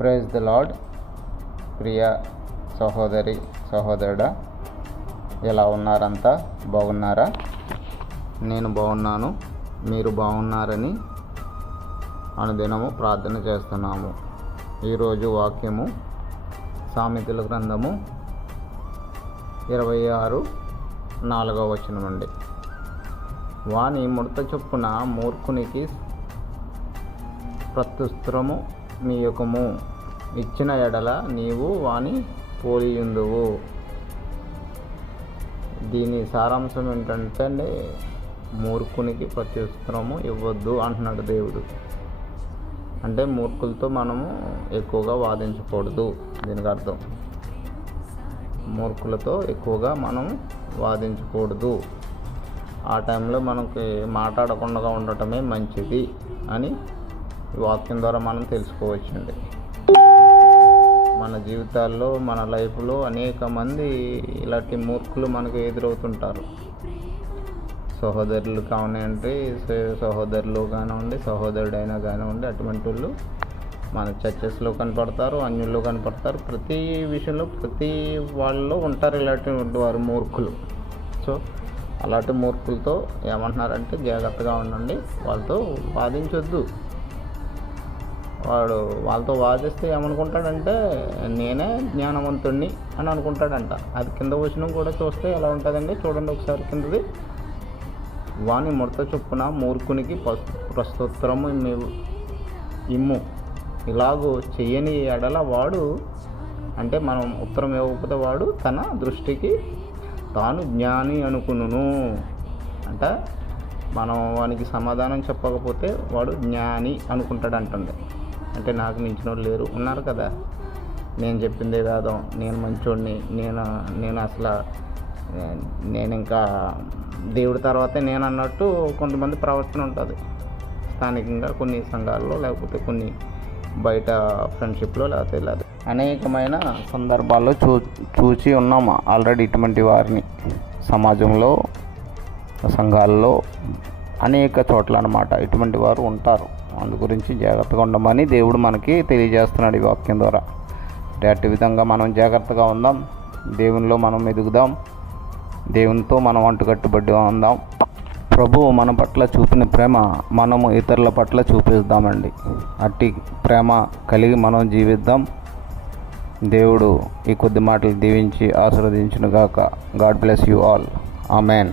Praise the lord. ప్రియ సహోదరి సహోదరుడా, ఎలా ఉన్నారంతా? బాగున్నారా? నేను బాగున్నాను, మీరు బాగున్నారని అనుదినము ప్రార్థన చేస్తున్నాము. ఈరోజు వాక్యము సామెతల గ్రంథము 26:4 నుండి. వాని ముడత చొప్పున మూర్ఖునికి ప్రత్యుత్తరము మీయకము, ఇచ్చిన ఎడల నీవు వాని పోలియుందువు. దీని సారాంశం ఏంటంటే, మూర్ఖునికి ప్రత్యుత్తరము ఇవ్వద్దు అంటున్నాడు దేవుడు. అంటే మూర్ఖులతో మనము ఎక్కువగా వాదించకూడదు. దీనికి అర్థం, మూర్ఖులతో ఎక్కువగా మనం వాదించకూడదు. ఆ టైంలో మనకి మాట్లాడకుండా ఉండటమే మంచిది అని ఈ వాక్యం ద్వారా మనం తెలుసుకోవచ్చండి. మన జీవితాల్లో, మన లైఫ్లో అనేక మంది ఇలాంటి మూర్ఖులు మనకు ఎదురవుతుంటారు. సహోదరులు కానివ్వండి, సహోదరులు కానివ్వండి, సహోదరుడైనా కానివ్వండి, అటువంటి వాళ్ళు మన చర్చెస్లో కనపడతారు, అన్యుల్లో కనపడతారు. ప్రతి విషయంలో, ప్రతి వాళ్ళలో ఉంటారు ఇలాంటి వారు మూర్ఖులు. సో అలాంటి మూర్ఖులతో ఏమంటున్నారంటే, జాగ్రత్తగా ఉండండి, వాళ్ళతో వాదించొద్దు. వాడు వాళ్ళతో వాదిస్తే ఏమనుకుంటాడంటే, నేనే జ్ఞానవంతుణ్ణి అని అనుకుంటాడంట. అది కింద వచనం కూడా చూస్తే ఎలా ఉంటుందండి, చూడండి ఒకసారి కిందది. వాని ముడత చొప్పున మూర్ఖునికి ప్రత్యుత్తరము ఇమ్ము, ఇలాగూ చెయ్యని ఎడల వాడు, అంటే మనం ఉత్తరం ఇవ్వకపోతే వాడు తన దృష్టికి తాను జ్ఞాని అనుకును. అంటే మనం వానికి సమాధానం చెప్పకపోతే వాడు జ్ఞాని అనుకుంటాడంటండి. అంటే నాకు మించిన వాళ్ళు లేరు, ఉన్నారు కదా, నేను చెప్పిందే వేదం, నేను మంచోడిని, నేను అసలు నేను ఇంకా దేవుడి తర్వాతే నేను అన్నట్టు కొంతమంది ప్రవర్తన ఉంటుంది స్థానికంగా కొన్ని సంఘాల్లో, లేకపోతే కొన్ని బయట ఫ్రెండ్షిప్లో, లేకపోతే లేదు అనేకమైన సందర్భాల్లో చూసి ఉన్నాము ఆల్రెడీ. ఇటువంటి వారిని సమాజంలో, సంఘాల్లో అనేక చోట్ల అన్నమాట ఇటువంటి వారు ఉంటారు. అందు గురించి జాగ్రత్తగా ఉండమని దేవుడు మనకి తెలియజేస్తున్నాడు ఈ వాక్యం ద్వారా. అట్టి విధంగా మనం జాగ్రత్తగా ఉందాం, దేవునిలో మనం ఎదుగుదాం, దేవునితో మనం అంటుకట్టుబడి ఉందాం. ప్రభువు మన పట్ల చూపిన ప్రేమ మనము ఇతరుల పట్ల చూపిద్దామండి. అట్టి ప్రేమ కలిగి మనం జీవిద్దాం. దేవుడు ఈ కొద్ది మాటలు దీవించి ఆశీర్వదించును గాక. God bless you all. Amen.